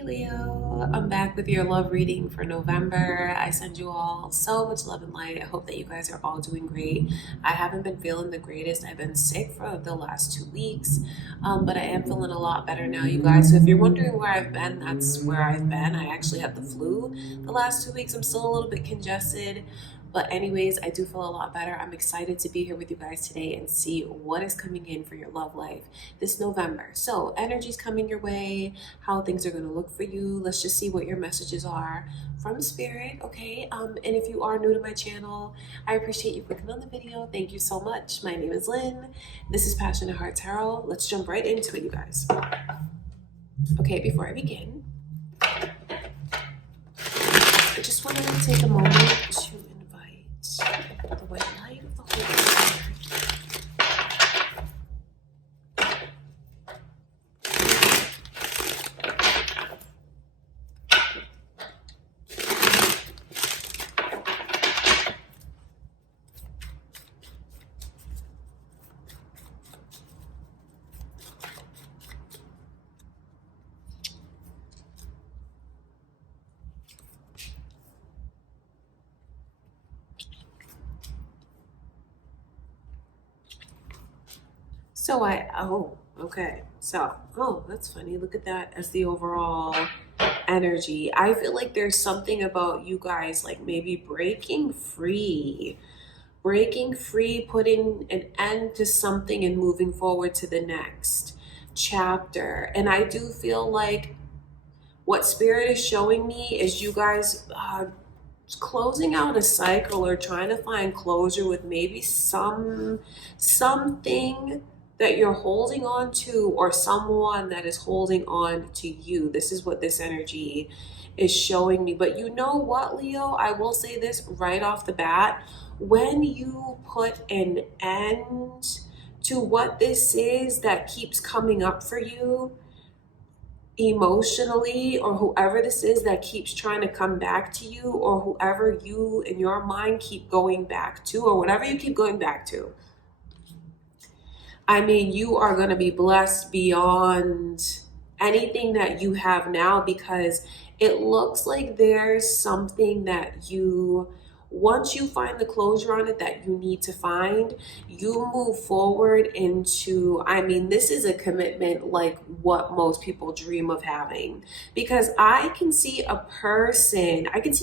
Hey Leo, I'm back with your love reading for November. I send you all so much love and light. I hope that you guys are all doing great. I haven't been feeling the greatest. I've been sick for the last 2 weeks, but I am feeling a lot better now, you guys. So if you're wondering where I've been, that's where I've been. I actually had the flu the last 2 weeks. I'm still a little bit congested. But anyways, I do feel a lot better. I'm excited to be here with you guys today and see what is coming in for your love life this November. So energy's coming your way, how things are going to look for you. Let's just see what your messages are from spirit, okay? And if you are new to my channel, I appreciate you clicking on the video. Thank you so much. My name is Lynn. This is Passionate Heart Tarot. Let's jump right into it, you guys. Okay, before I begin, I just wanted to take a moment to invite the white light of the Holy Spirit. That's funny. Look at that as the overall energy. I feel like there's something about you guys like maybe breaking free, putting an end to something and moving forward to the next chapter. And I do feel like what spirit is showing me is you guys closing out a cycle or trying to find closure with maybe something that you're holding on to or someone that is holding on to you. This is what this energy is showing me. But you know what, Leo? I will say this right off the bat. When you put an end to what this is that keeps coming up for you emotionally, or whoever this is that keeps trying to come back to you, or whoever you in your mind keep going back to, or whatever you keep going back to, I mean, you are going to be blessed beyond anything that you have now, because it looks like there's something that once you find the closure on it that you need to find, you move forward into, I mean, this is a commitment like what most people dream of having. Because I can see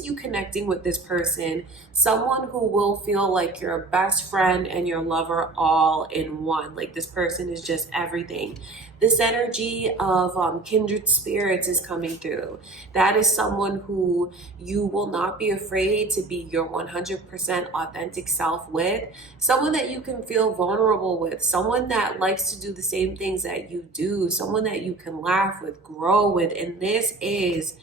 you connecting with this person, someone who will feel like your best friend and your lover all in one. Like this person is just everything. This energy of kindred spirits is coming through. That is someone who you will not be afraid to be your 100% authentic self with. Someone that you can feel vulnerable with. Someone that likes to do the same things that you do. Someone that you can laugh with, grow with. And this is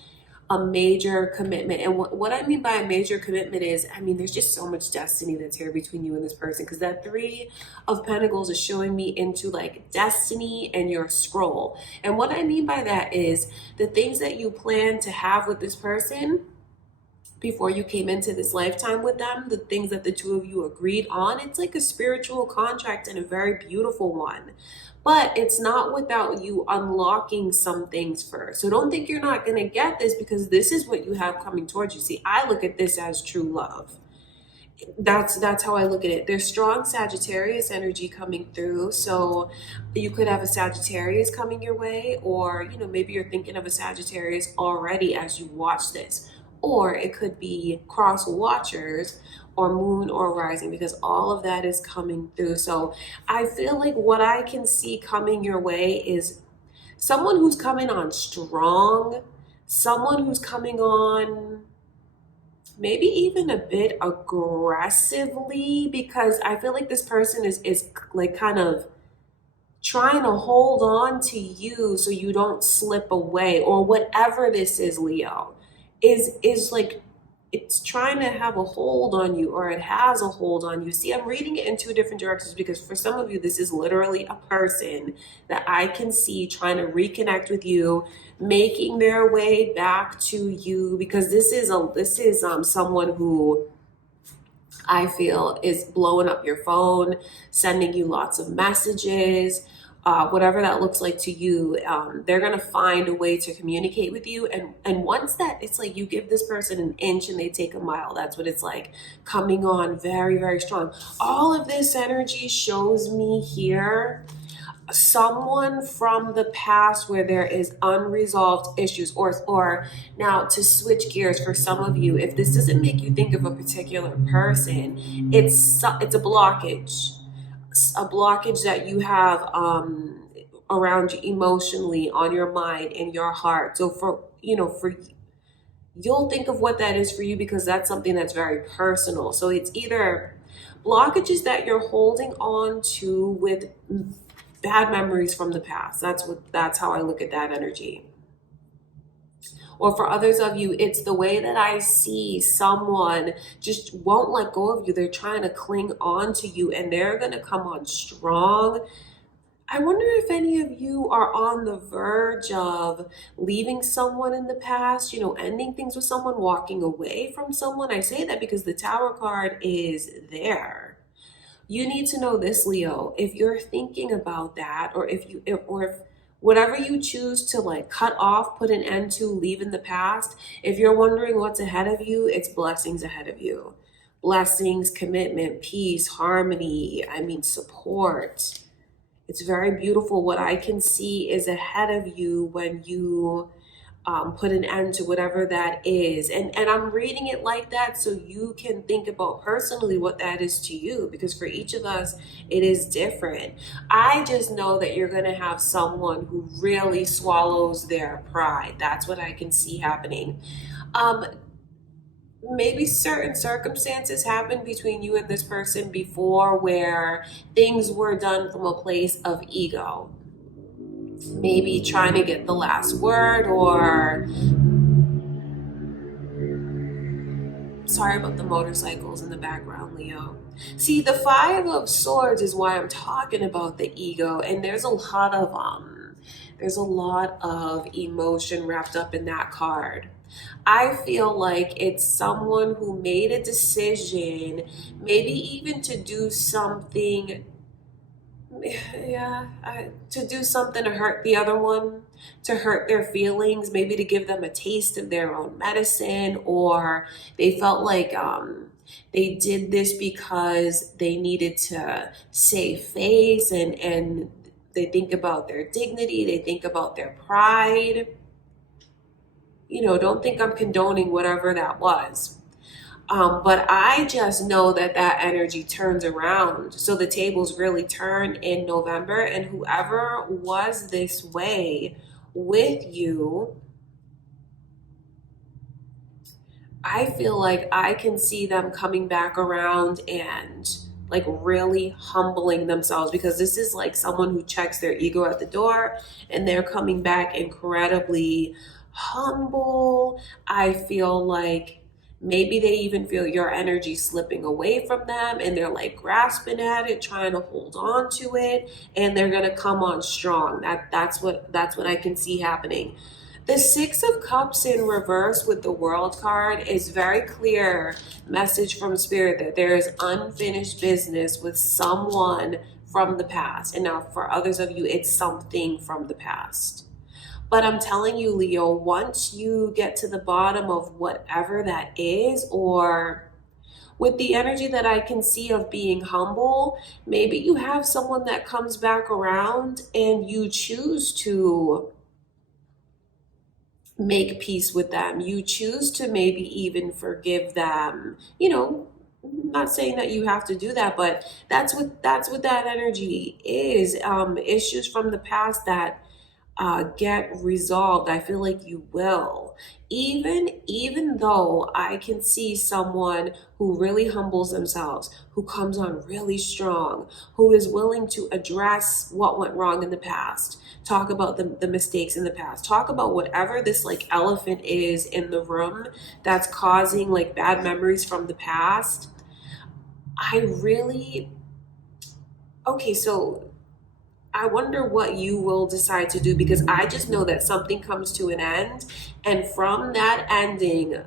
a major commitment. And what I mean by a major commitment is, I mean, there's just so much destiny that's here between you and this person, because that Three of Pentacles is showing me into like destiny and your scroll. And what I mean by that is the things that you plan to have with this person before you came into this lifetime with them, the things that the two of you agreed on, it's like a spiritual contract and a very beautiful one. But it's not without you unlocking some things first. So don't think you're not going to get this, because this is what you have coming towards you. See, I look at this as true love. That's how I look at it. There's strong Sagittarius energy coming through. So you could have a Sagittarius coming your way, or, maybe you're thinking of a Sagittarius already as you watch this. Or it could be cross watchers or moon or rising, because all of that is coming through. So I feel like what I can see coming your way is someone who's coming on strong, someone who's coming on maybe even a bit aggressively, because I feel like this person is like kind of trying to hold on to you so you don't slip away, or whatever this is, Leo, is like it's trying to have a hold on you, or it has a hold on you. See, I'm reading it in two different directions, because for some of you, this is literally a person that I can see trying to reconnect with you, making their way back to you, because this is someone who I feel is blowing up your phone, sending you lots of messages, whatever that looks like to you. They're going to find a way to communicate with you. And once that, it's like you give this person an inch and they take a mile. That's what it's like, coming on very, very strong. All of this energy shows me here someone from the past where there is unresolved issues, or now, to switch gears for some of you, if this doesn't make you think of a particular person, it's a blockage that you have around you emotionally, on your mind, in your heart. So you'll think of what that is for you, because that's something that's very personal. So it's either blockages that you're holding on to with bad memories from the past. That's how I look at that energy. Or for others of you, it's the way that I see someone just won't let go of you. They're trying to cling on to you, and they're going to come on strong. I wonder if any of you are on the verge of leaving someone in the past, ending things with someone, walking away from someone. I say that because the Tower card is there. You need to know this, Leo. If you're thinking about that, or if whatever you choose to cut off, put an end to, leave in the past, if you're wondering what's ahead of you, it's blessings ahead of you. Blessings, commitment, peace, harmony, support. It's very beautiful. What I can see is ahead of you when you put an end to whatever that is. And I'm reading it like that so you can think about personally what that is to you, because for each of us, it is different. I just know that you're going to have someone who really swallows their pride. That's what I can see happening. Maybe certain circumstances happened between you and this person before where things were done from a place of ego. Maybe trying to get the last word, or sorry about the motorcycles in the background, Leo. See, the Five of Swords is why I'm talking about the ego, and there's a lot of emotion wrapped up in that card. I feel like it's someone who made a decision, maybe even to do something, to do something to hurt the other one, to hurt their feelings, maybe to give them a taste of their own medicine, or they felt like they did this because they needed to save face, and they think about their dignity, they think about their pride. Don't think I'm condoning whatever that was. But I just know that energy turns around. So the tables really turn in November, and whoever was this way with you, I feel like I can see them coming back around and really humbling themselves, because this is like someone who checks their ego at the door and they're coming back incredibly humble. I feel like maybe they even feel your energy slipping away from them, and they're grasping at it, trying to hold on to it, and they're gonna come on strong. That's what I can see happening. The Six of Cups in reverse with the World card is very clear message from Spirit that there is unfinished business with someone from the past. And now for others of you, it's something from the past. But I'm telling you, Leo, once you get to the bottom of whatever that is, or with the energy that I can see of being humble, maybe you have someone that comes back around and you choose to make peace with them. You choose to maybe even forgive them. I'm not saying that you have to do that, but that's what that energy is. Issues from the past that get resolved. I feel like you will. Even though I can see someone who really humbles themselves, who comes on really strong, who is willing to address what went wrong in the past, talk about the mistakes in the past, talk about whatever this elephant is in the room that's causing bad memories from the past. So I wonder what you will decide to do, because I just know that something comes to an end, and from that ending,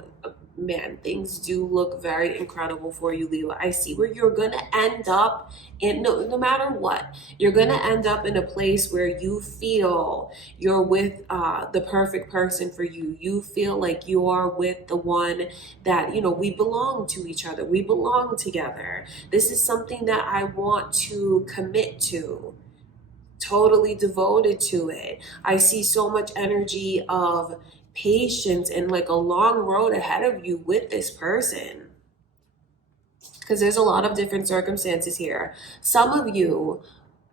man, things do look very incredible for you, Leo. I see where you're going to end up in, no matter what, you're going to end up in a place where you feel you're with the perfect person for you. You feel like you are with the one that, you know, we belong to each other. We belong together. This is something that I want to commit to. Totally devoted to it. I see so much energy of patience and like a long road ahead of you with this person, because there's a lot of different circumstances here. Some of you,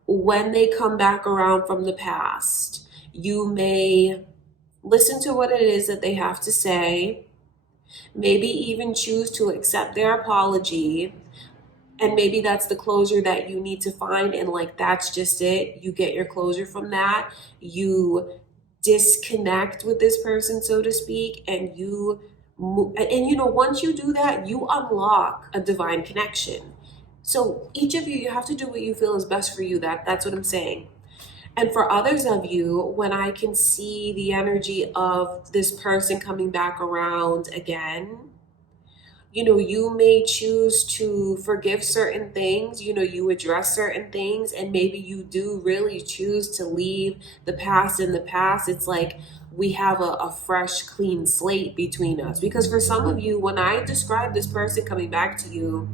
when they come back around from the past, you may listen to what it is that they have to say, maybe even choose to accept their apology. And maybe that's the closure that you need to find. And like, that's just it. You get your closure from that. You disconnect with this person, so to speak, and you move. And you know, once you do that, you unlock a divine connection. So each of you, you have to do what you feel is best for you. That's what I'm saying. And for others of you, when I can see the energy of this person coming back around again, you know, you may choose to forgive certain things, you know, you address certain things, and maybe you do really choose to leave the past in the past. It's like we have a fresh, clean slate between us. Because for some of you, when I describe this person coming back to you,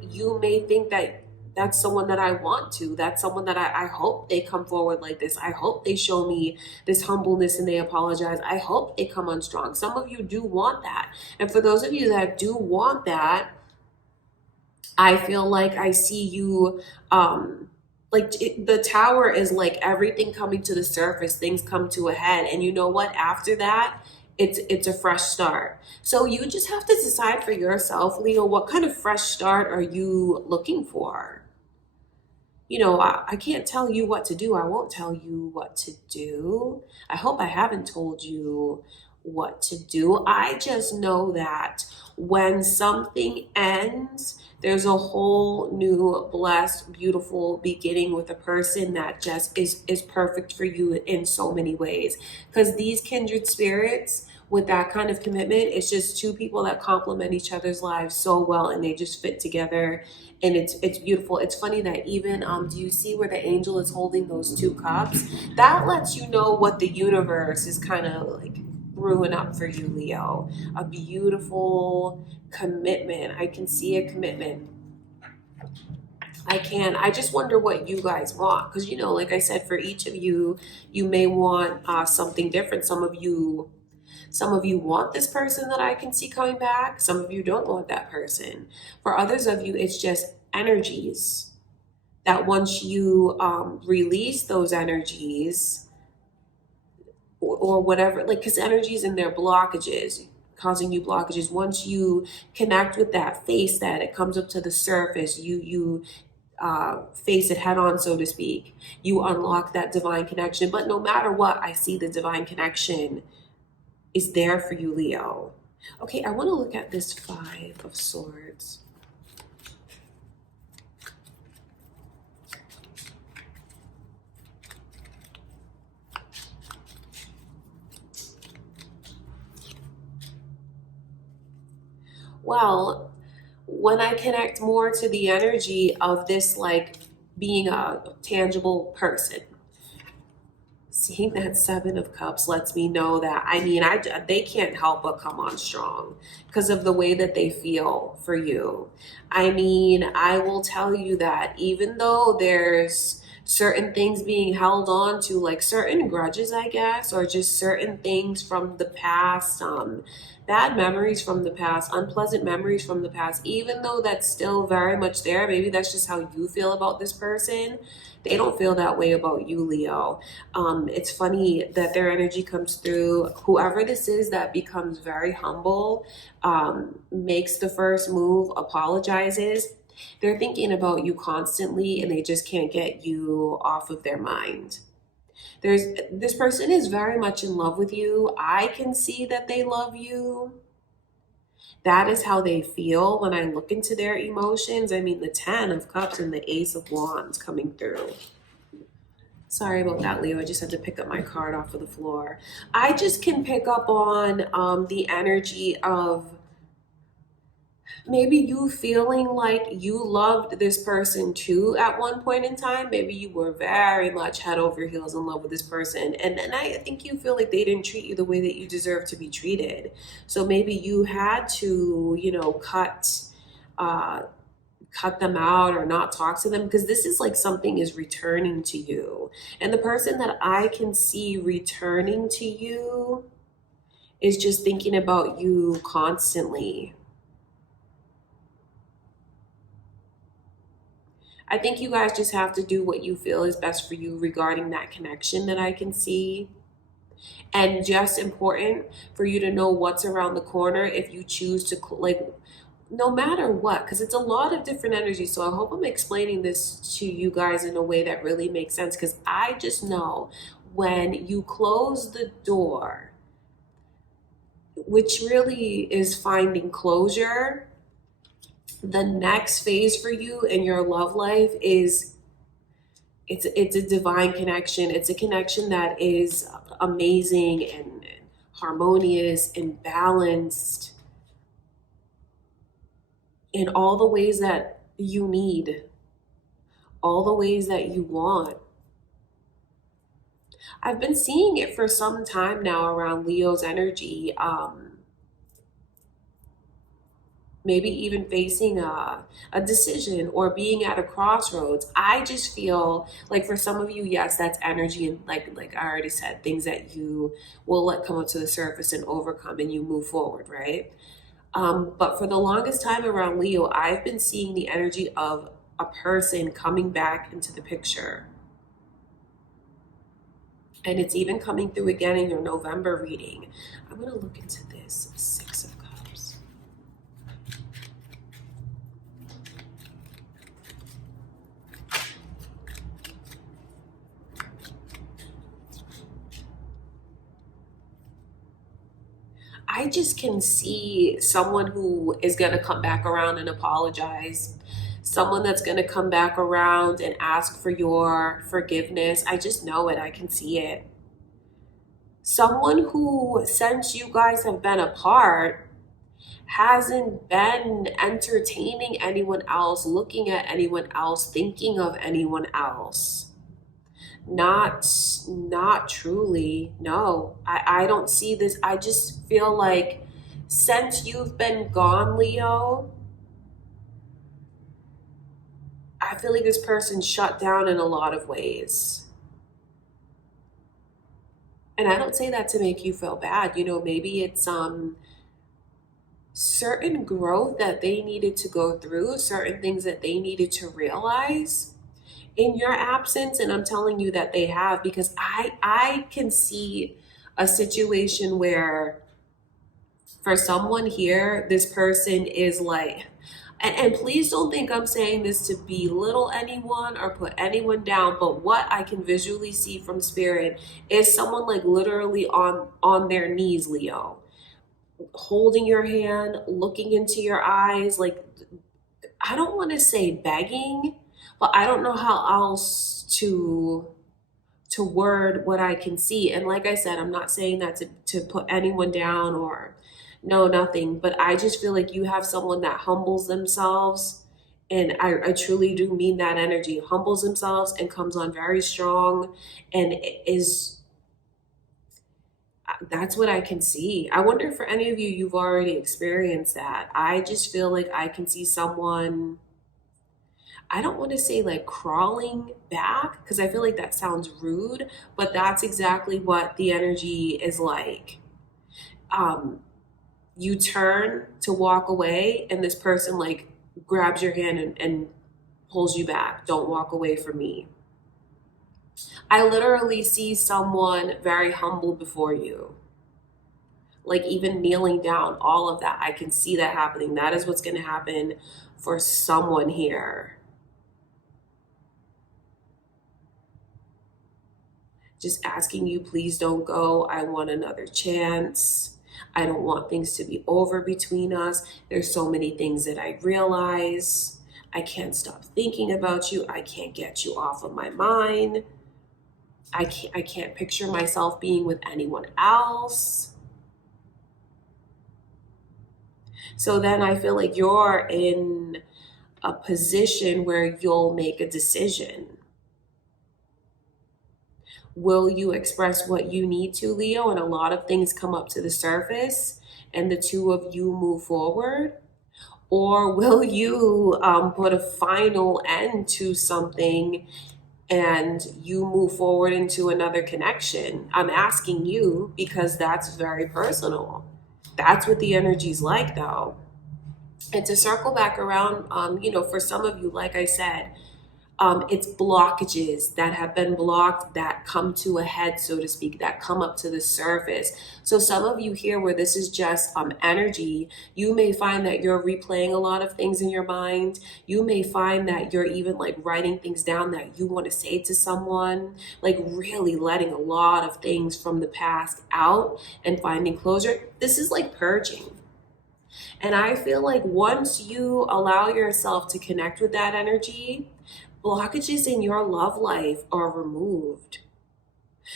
you may think that that's someone that I want to. That's someone that I hope they come forward like this. I hope they show me this humbleness and they apologize. I hope they come on strong. Some of you do want that. And for those of you that do want that, I feel like I see you, the tower is like everything coming to the surface, things come to a head. And you know what? After that, it's a fresh start. So you just have to decide for yourself, Leo, what kind of fresh start are you looking for? You know, I can't tell you what to do. I won't tell you what to do. I hope I haven't told you what to do. I just know that when something ends, there's a whole new, blessed, beautiful beginning with a person that just is perfect for you in so many ways. Because these kindred spirits, with that kind of commitment, it's just two people that complement each other's lives so well, and they just fit together, and it's beautiful. It's funny that even do you see where the angel is holding those two cups? That lets you know what the universe is kind of like brewing up for you, Leo. A beautiful commitment. I can see a commitment. I just wonder what you guys want, because, you know, like I said, for each of you, you may want something different. Some of you want this person that I can see coming back. Some of you don't want that person. For others of you, it's just energies that once you release those energies or whatever, like, because energies and their blockages, causing you blockages, once you connect with that face, that it comes up to the surface, you face it head on, so to speak, you unlock that divine connection. But no matter what, I see the divine connection is there for you, Leo. Okay, I want to look at this Five of Swords. Well, when I connect more to the energy of this, like being a tangible person, seeing that Seven of Cups lets me know that, I mean, they can't help but come on strong because of the way that they feel for you. I mean, I will tell you that even though there's certain things being held on to, like certain grudges, I guess, or just certain things from the past, bad memories from the past, unpleasant memories from the past, even though that's still very much there, maybe that's just how you feel about this person, they don't feel that way about you, Leo. It's funny that their energy comes through. Whoever this is that becomes very humble, makes the first move, apologizes, they're thinking about you constantly and they just can't get you off of their mind. This person is very much in love with you. I can see that they love you. That is how they feel when I look into their emotions. I mean, the 10 of Cups and the Ace of Wands coming through. Sorry about that, Leo. I just had to pick up my card off of the floor. I just can pick up on the energy of maybe you feeling like you loved this person too at one point in time. Maybe you were very much head over heels in love with this person. And then I think you feel like they didn't treat you the way that you deserve to be treated. So maybe you had to, cut them out or not talk to them, because this is like something is returning to you. And the person that I can see returning to you is just thinking about you constantly. I think you guys just have to do what you feel is best for you regarding that connection that I can see. And just important for you to know what's around the corner if you choose to, no matter what, because it's a lot of different energies. So I hope I'm explaining this to you guys in a way that really makes sense, because I just know when you close the door, which really is finding closure, the next phase for you in your love life is it's a divine connection. It's a connection that is amazing and harmonious and balanced in all the ways that you need, all the ways that you want. I've been seeing it for some time now around Leo's energy. Maybe even facing a decision or being at a crossroads. I just feel like for some of you, yes, that's energy. And like I already said, things that you will let come up to the surface and overcome and you move forward, right? But for the longest time around Leo, I've been seeing the energy of a person coming back into the picture. And it's even coming through again in your November reading. I'm going to look into this. Six of Cups. I just can see someone who is going to come back around and apologize. Someone that's going to come back around and ask for your forgiveness. I just know it. I can see it. Someone who, since you guys have been apart, hasn't been entertaining anyone else, looking at anyone else, thinking of anyone else. Not truly. No, I don't see this. I just feel like since you've been gone, Leo, I feel like this person's shut down in a lot of ways. And I don't say that to make you feel bad. Maybe it's certain growth that they needed to go through, certain things that they needed to realize in your absence. And I'm telling you that they have, because I can see a situation where for someone here, this person is like, and please don't think I'm saying this to belittle anyone or put anyone down, but what I can visually see from spirit is someone like literally on their knees, Leo, holding your hand, looking into your eyes, like, I don't want to say begging, but I don't know how else to word what I can see. And like I said, I'm not saying that to put anyone down or no, nothing, but I just feel like you have someone that humbles themselves. And I truly do mean that energy, humbles themselves and comes on very strong and that's what I can see. I wonder if for any of you, you've already experienced that. I just feel like I can see someone, I don't want to say like crawling back, because I feel like that sounds rude, but that's exactly what the energy is like. You turn to walk away and this person like grabs your hand and pulls you back. Don't walk away from me. I literally see someone very humble before you, like even kneeling down, all of that. I can see that happening. That is what's going to happen for someone here. Just asking you, please don't go. I want another chance. I don't want things to be over between us. There's so many things that I realize. I can't stop thinking about you. I can't get you off of my mind. I can't picture myself being with anyone else. So then I feel like you're in a position where you'll make a decision. Will you express what you need to, Leo, and a lot of things come up to the surface and the two of you move forward? Or will you put a final end to something and you move forward into another connection? I'm asking you because that's very personal. That's what the energy's like, though. And to circle back around, for some of you, like I said, it's blockages that have been blocked that come to a head, so to speak, that come up to the surface. So some of you here where this is just energy, you may find that you're replaying a lot of things in your mind. You may find that you're even like writing things down that you want to say to someone, like really letting a lot of things from the past out and finding closure. This is like purging. And I feel like once you allow yourself to connect with that energy, blockages in your love life are removed.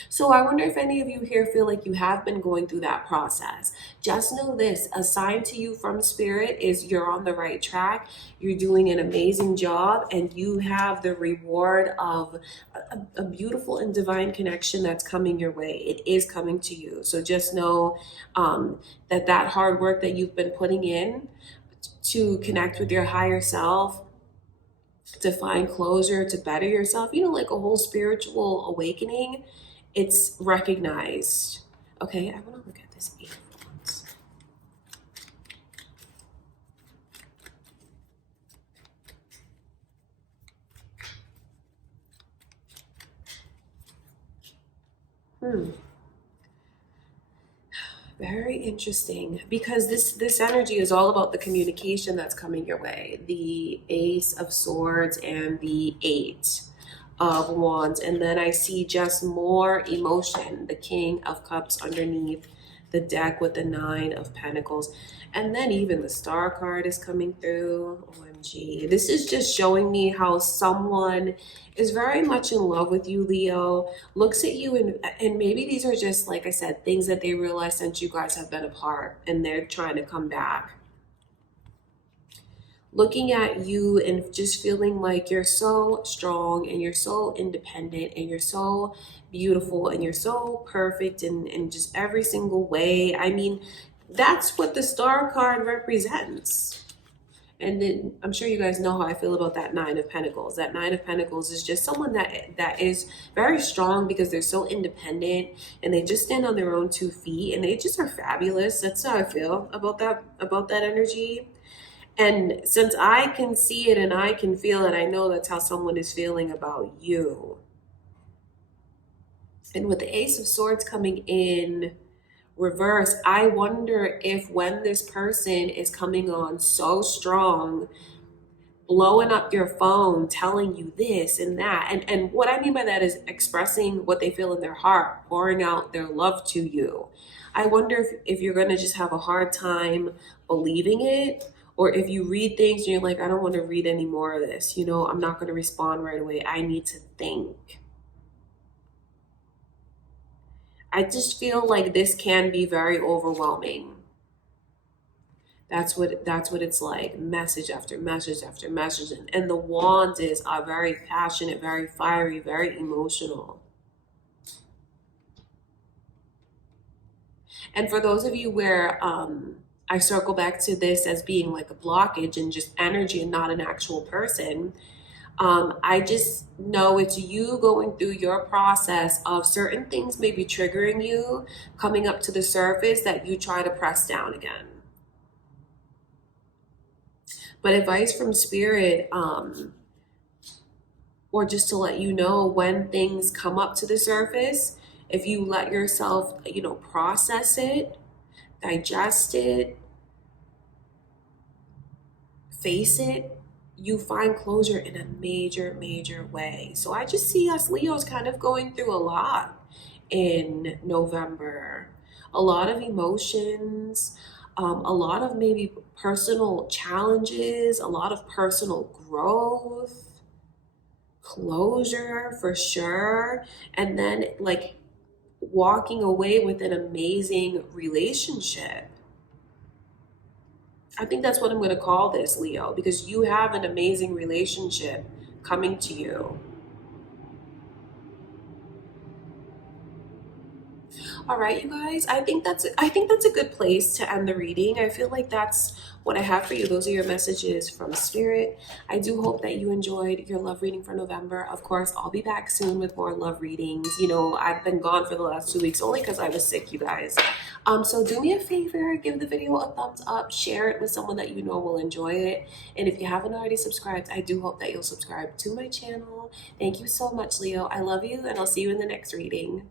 So I wonder if any of you here feel like you have been going through that process. Just know this, a sign to you from spirit is you're on the right track. You're doing an amazing job and you have the reward of a beautiful and divine connection that's coming your way. It is coming to you. So just know that hard work that you've been putting in to connect with your higher self, to find closure, to better yourself, like a whole spiritual awakening, it's recognized. Okay, I want to look at this 8 of Wands. Very interesting, because this energy is all about the communication that's coming your way. The Ace of Swords and the 8 of Wands. And then I see just more emotion. The King of Cups underneath the deck with the 9 of Pentacles. And then even the Star card is coming through. OMG. This is just showing me how someone is very much in love with you, Leo, looks at you and maybe these are just, like I said, things that they realize since you guys have been apart and they're trying to come back. Looking at you and just feeling like you're so strong and you're so independent and you're so beautiful and you're so perfect in just every single way. I mean, that's what the Star card represents. And then I'm sure you guys know how I feel about that 9 of Pentacles. That 9 of Pentacles is just someone that is very strong because they're so independent and they just stand on their own 2 feet and they just are fabulous. That's how I feel about that energy. And since I can see it and I can feel it, I know that's how someone is feeling about you. And with the Ace of Swords coming in reverse, I wonder if when this person is coming on so strong, blowing up your phone, telling you this and that, and what I mean by that is expressing what they feel in their heart, pouring out their love to you. I wonder if you're going to just have a hard time believing it, or if you read things and you're like, I don't want to read any more of this. I'm not going to respond right away. I need to think. I just feel like this can be very overwhelming. That's what it's like. Message after message after message. And the Wands are very passionate, very fiery, very emotional. And for those of you where I circle back to this as being like a blockage and just energy and not an actual person, I just know it's you going through your process of certain things maybe triggering you, coming up to the surface that you try to press down again. But advice from Spirit, or just to let you know when things come up to the surface, if you let yourself, process it, digest it, face it, you find closure in a major, major way. So I just see us Leos kind of going through a lot in November. A lot of emotions, a lot of maybe personal challenges, a lot of personal growth, closure for sure, and then like walking away with an amazing relationship. I think that's what I'm going to call this, Leo, because you have an amazing relationship coming to you. All right, you guys, I think that's a good place to end the reading. I feel like that's what I have for you. Those are your messages from Spirit. I do hope that you enjoyed your love reading for November. Of course, I'll be back soon with more love readings. You know, I've been gone for the last 2 weeks only because I was sick, you guys. So do me a favor, give the video a thumbs up, share it with someone that you know will enjoy it. And if you haven't already subscribed, I do hope that you'll subscribe to my channel. Thank you so much, Leo. I love you, and I'll see you in the next reading.